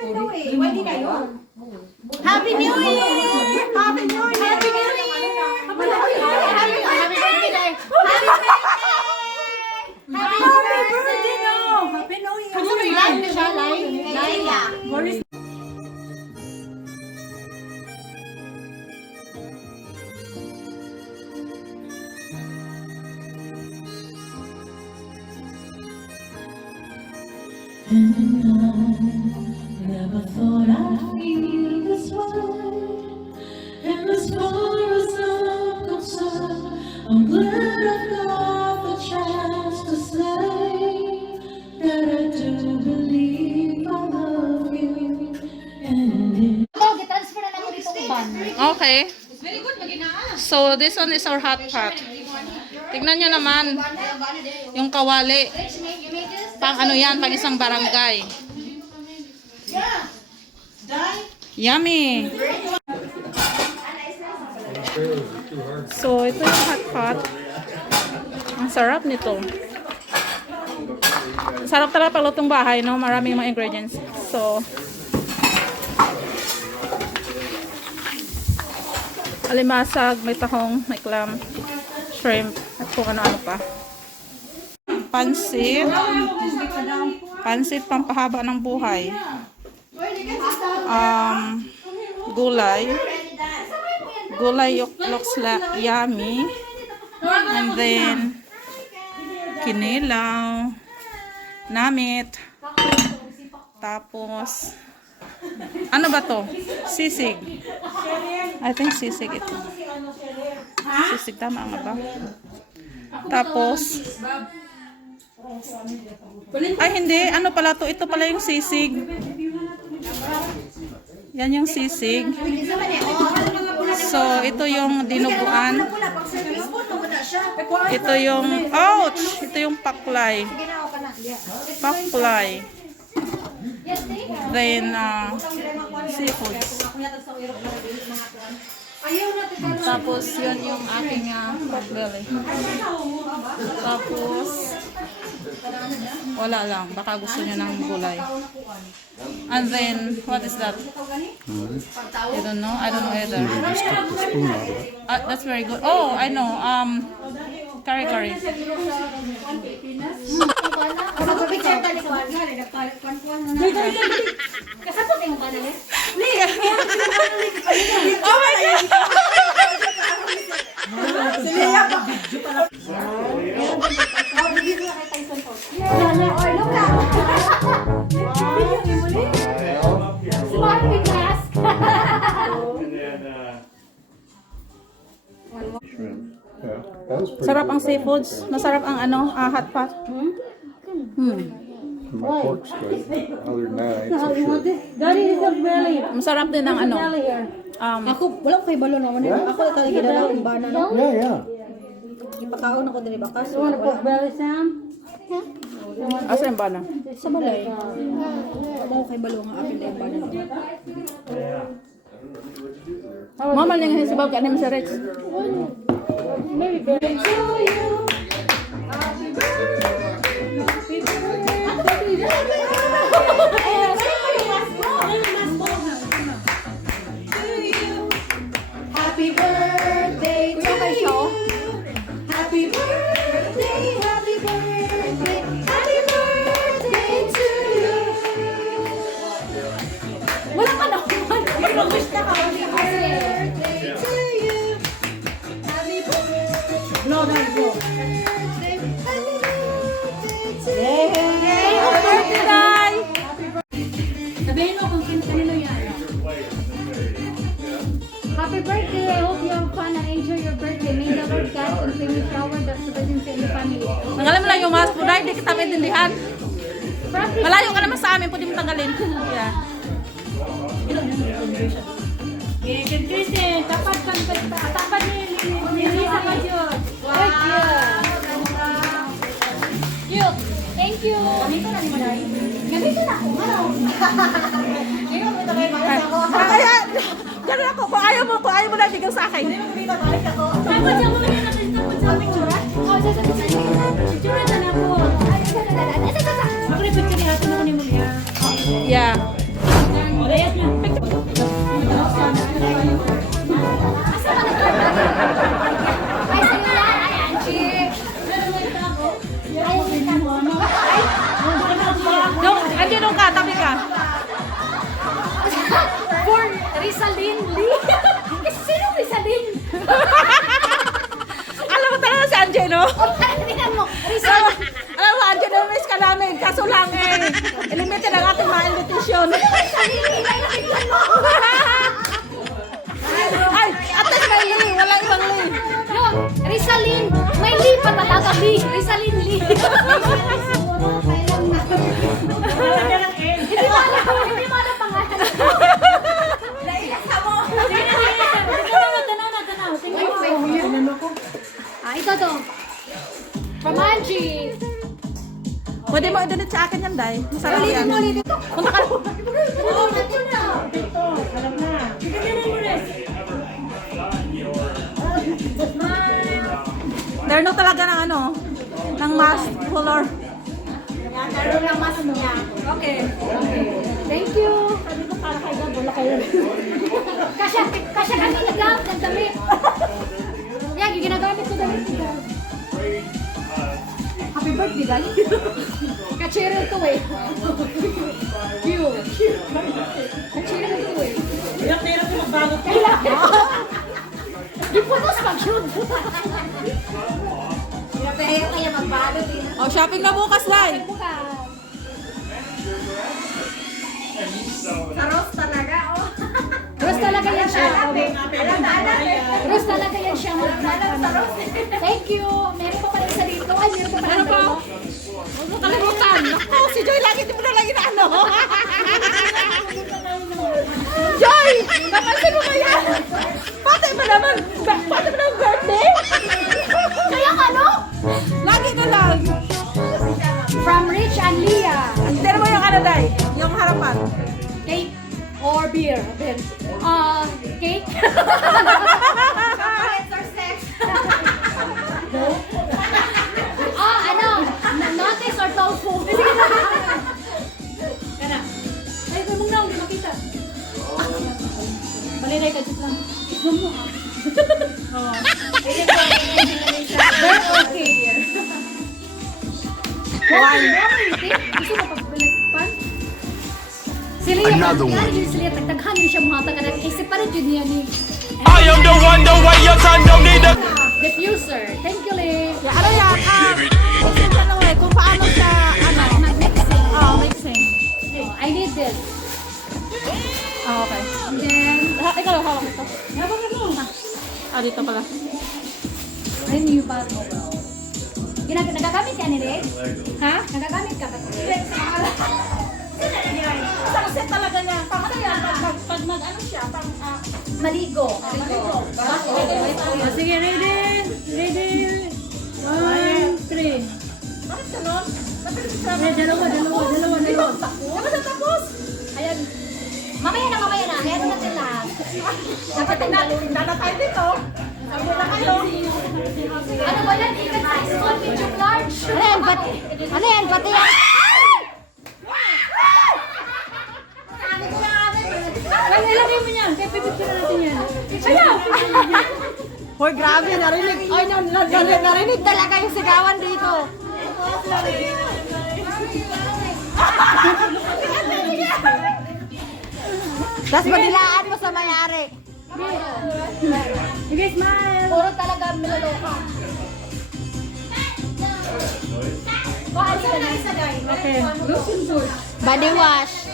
open daw eh. Pwede na yun. Happy New Year! Happy New Year! Happy New Year! Happy birthday! Happy birthday, no! Happy New Year! Live na siya, live. Live. Never thought I'd feel this way. And as far as I'm concerned, I'm glad I got the chance to say that I do believe I love you. And Transfer na naman dito uban. Okay. So, this one is our hot pot. Tignan nyo naman. Yung kawali. Pang ano yan, pang isang barangay. Yummy! So, ito yung hot pot. Ang sarap nito. Sarap talaga paglutong bahay, no? Maraming mga ingredients. So, alimasag, may tahong, may clam, shrimp, at kung ano-ano pa. Pansit. Pansit pampahaba ng buhay. Gulay. Gulay looks yummy. And then, kinilaw. Namit. Tapos, ano ba to? Sisig. I think sisig ito. Sisig, tama nga ba? Tapos, ay hindi, ano pala to? Ito pala yung sisig. Yan yung sisig. So, ito yung dinuguan. Ito yung, ouch! Ito yung paklay. Paklay. Then, seafoods. Tapos, yun yung aking pork belly. Tapos, wala lang. Baka gusto nyo ng gulay. And then, what is that? I don't know. I don't know either. That's very good. Oh, I know. Curry. Oh my God! Sarap ang seafoods. Masarap ang ano, hot pot. My pork's good. Other than that, I ain't so sure. Daddy is a belly. Masarap din ang ano. Ako, wala ko kay balon naman. Ako talaga gidala ang bana. Yeah, yeah. Ipakaon ako dili ba kaso. Belly Sam? Asa yung bana? Sa balay. Ako kay balon nga apil ang bana. Mama lang yung sibaw ka naman sa Rex. Happy birthday to you. Happy birthday, happy birthday, happy birthday to you. Wala ka na kuman. Mag-wish na ka. Happy birthday to you. Happy birthday. Blow na blow. Happy birthday to you. Happy birthday, Day! Sabihin mo kung kanino yan. Happy birthday! I hope you have fun and enjoy your birthday. May the Lord God continue shower the blessings in your family. Tanggalin mo lang yung mask mo, Day. Hindi kita maintindihan. Malayo ka naman sa amin. Pwede mo tanggalin. Yeah. Christian, tapat ni Lisa Major. Cute. Thank you. Gamito na ni Maday. Gamito na ako. Hindi mo ito kayo malas ako. Kaya, ganun ako. Kung ayaw mo lang, bigyan sa akin. Tapos siya mo na natin sa picture. Oh, sa picture na na po. Ako rin picture ni Hato na ko ni Mulia. Yeah. tabi ka. For Rizalyn Lee. Sino Rizalyn? Alam mo talaga si Angelo? Tingnan mo, Rizalyn. Alam mo, Angelo, miss ka namin. Kaso lang limited ang ating mga invitation. Ay, atas may Lee. Walang ibang Lee. No, Rizalyn. May Lee pa talaga, Lee. Rizalyn Lee. Hindi mo alam pangalan. Ito to. From Angie. Pwede mo i-delete sa akin yan, Day. Masarap yan. Punta ka. Terno talaga ng ano, ng mask color. Okay. Thank you. Kasya kami nag-gamit ng damit. Yan, ginagamit ko damit ko. Happy birthday, guys. Kachiril to eh. Cute. Kachiril to eh. Hirap ko magbalot. Di po tos pag-shoot. Hirap kaya magbalot. Oh, shopping na bukas, Day. Sa Rose talaga, oh. Rose talaga yan siya. Rose talaga yan siya. Thank you. Meron pa pala isa dito. Ay, meron pa pala Ano pa? Huwag mo kalimutan. Ako, si Joy lagi, di mo na lagi na ano. Joy! Napansin mo ba yan? Pati mo naman birthday? Kaya ano? Lagi na lang. From Rich and Leah. Tira mo yung ano, Day? Yung harapan. Cake or beer? Beer. Cake? Ano? Notice or tofu? Ay, ito mong na, hindi makita. Baliray ka, just lang. Ismam mo ha. Beer or cake? Why? Gusto mo pagbalagpan? Sila yung pagkari yun sila tagtaghan yun siya muhatag ka isip pa rin yun niya ni I am the one, the way your son don't need a diffuser. Thank you, Lee. Ano yan? Mixing ka naman kung paano siya, ano? Mixing. Oh, mixing. I need this. Oh, okay. And then, Ikaw, hawak ito. Ah, dito pala. then you bag. Nagagamit ka ni Rick? Ha? Nagagamit ka ba? Isang set talaga niya. Pang ano yan? Pag mag-ano siya? Pang, Maligo. Sige, ready? Ready? 1, 3. bakit ganon? Dalawa. Di ba tapos? Ayan. Mamaya na. Meron natin lahat. Dapat tinala tayo dito. Sabi na kayo. Ano ba yan? Even size small, medium, large. Ano yan? Pati yan? Ay, ilagay mo niyan. Kaya pipicture natin yan. Hoy, grabe. Narinig. Ay, narinig talaga yung sigawan dito. Tapos madilaan mo sa may-ari. Sige, smile. Puro talaga milaloka. Okay. Looking good. Body wash.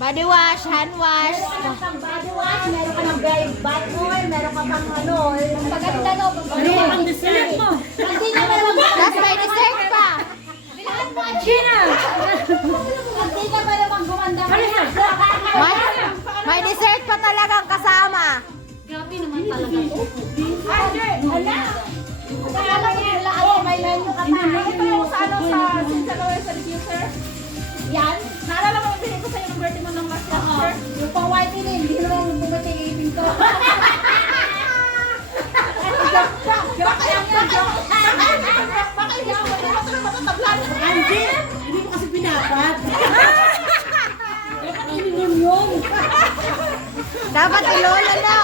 Body wash, hand wash. Body wash, meron ka ng bath oil, meron ka pang ano, paganda no, Ano ba ang dessert mo? hindi na meron Tapos may dessert pa. Bilahan mo, Gina! Hindi na ba namang gumanda mo? May dessert pa talagang kasama. Grabe naman talaga to. Akala ko nila ate may menu ka pa. Ito yung sa ano sa diffuser. Yan. Naalala mo yung binigay ko sa'yo ng birthday mo ng last year? Yung pang white din, hindi naman bumating ipin ko. Baka yung baka yung matatablan. Angie, hindi mo kasi pinapat. Dapat ininom yun. Dapat ilola na.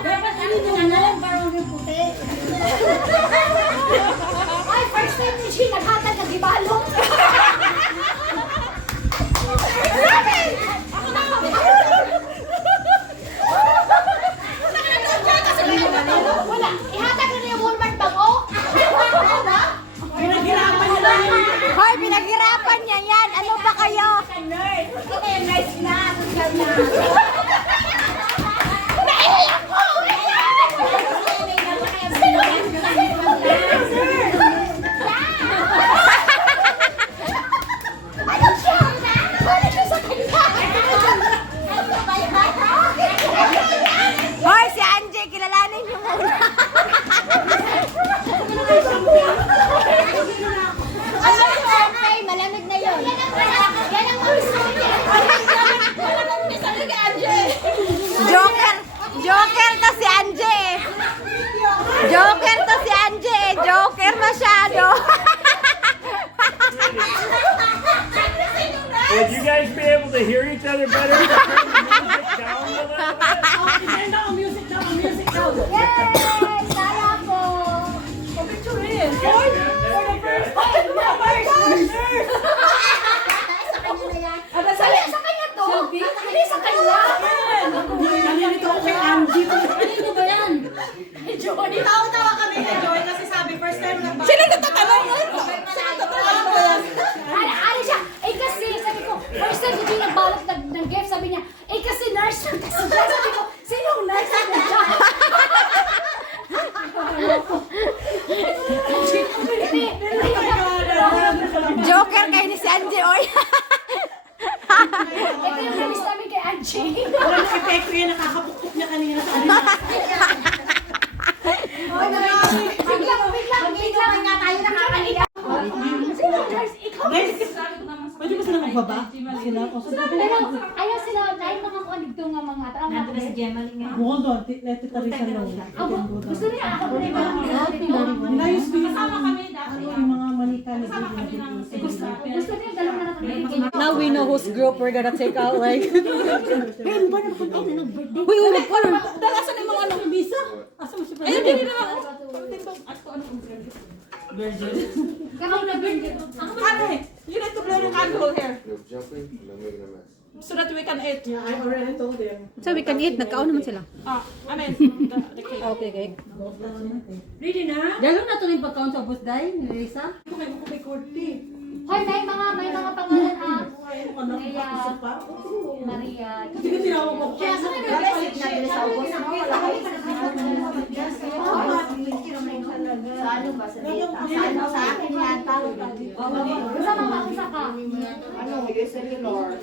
Dapat ininom yun. Parang yung puti. Ay, first time ni Gina naghatag ng ibalong. nice na. Social na. Hoy, si Angie, kilalanin niyo muna. Ay, malamig na yun. Yan ang gusto niya. Joker! Joker to si Angie. Joker to si Angie. Joker masyado. Would you guys be able to hear each other better? Turn the music down a little bit. Yay! Saya po! Saya sa kanya to? Hindi sa kanya! Nalilito ako kay Angie. Kanino ba yan? Tawa-tawa kami kay Joy kasi sabi first time na Sino nagtatanong? Ano siya? Eh kasi, sabi ko, first time hindi nagbalot ng gift, sabi niya, eh kasi nurse lang kasi siya. Sabi ko, sinong nurse lang siya? Joker kayo ni si Angie, oy. Ito yung nurse namin kay Angie. Wala na epekto yan, nakakapukpuk niya kanina sa kanina. Biglang nga tayo nakakaiyak. Sinong nurse? Ikaw? Pwede ba sila magbaba? Sila? Pero ayaw sila, dahil mga kuanigto nga mga tama. Bukod doon, let it tarisa lang. Gusto niya ako rin ba? Nayos ko yung mga manika na Gusto niya dalawa na natin. Now we know whose group we're gonna take out, like. Ben, ba naman tayo na nag-birthday? Uy, uy, ano? Dalasan yung mga ano. Visa? Asa mo siya? Ayun, hindi na ako. Kapag nag-birthday. Ano eh? You need to blow the candle here. You're jumping, you're making a mess. So that we can eat. I already told them. So we can eat, nagkaon naman sila. I mean, the cake. Okay, okay. Ready na? Dalo na ito yung pagkaon sa bus day, ni Risa. Ito kayo ko may korte. Hoy, may mga pangalan ha. Ano? Isa pa? Maria. Hindi ko tinawag mo. Kaya sa may message na nila sa ubos. Sa akin yata. Sa mga isa ka. Ano, yung cellular.